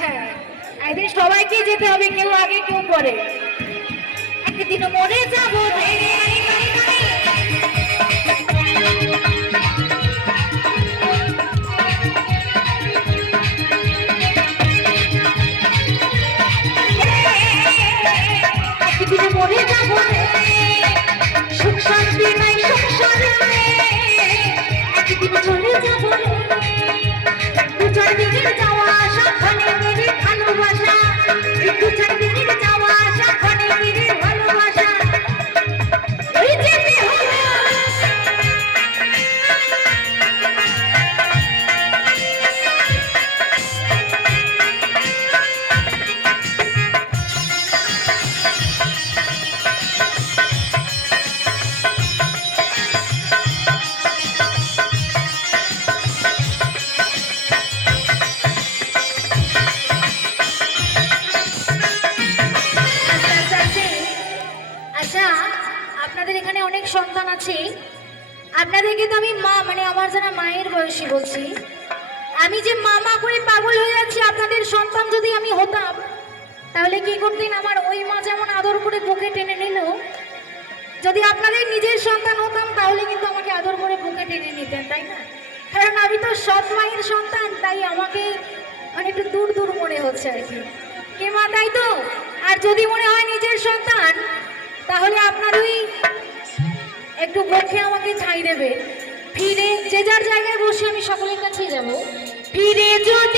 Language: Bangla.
হ্যাঁ, একদিন সবাইকে যেতে হবে, কেউ আগে কেউ পরে। একদিন মরে যাবো রে। একদিন মরে যাবো রে, সুখ শান্তি নাই সংসারে। একদিন চলে যাবো রে, দু চার দিনের যাওয়া আসা ক্ষণে মেরে ভালোবাসা। দু চার দিনের যাওয়া আসা ক্ষণে মেরে ভালোবাসা। ওই যেতে হবে। আচ্ছা, আপনাদের এখানে অনেক সন্তান আছে, আপনাদেরকে তো আমি মা মানে আমার যারা মায়ের বয়সী বলছি। আমি যে মা করে পাগল হয়ে যাচ্ছি, আপনাদের সন্তান যদি আমি হতাম তাহলে কি করতেন? আমার ওই মা যেমন আদর করে বুকে টেনে নিল, যদি আপনাদের নিজের সন্তান হতাম তাহলে কিন্তু আমাকে আদর করে বুকে টেনে নিতেন, তাই না? কারণ আমি তো সৎ মায়ের সন্তান, তাই আমাকে মানে একটু দূর দূর মনে হচ্ছে আর কি। কে মা, তাই তো? আর যদি মনে হয় নিজের সন্তান, তাহলে আপনার ওই একটু বক্ষে আমাকে ছাই দেবে। ফিরে যে যার জায়গায় বসে আমি সকলের কাছেই যাব। ফিরে যদি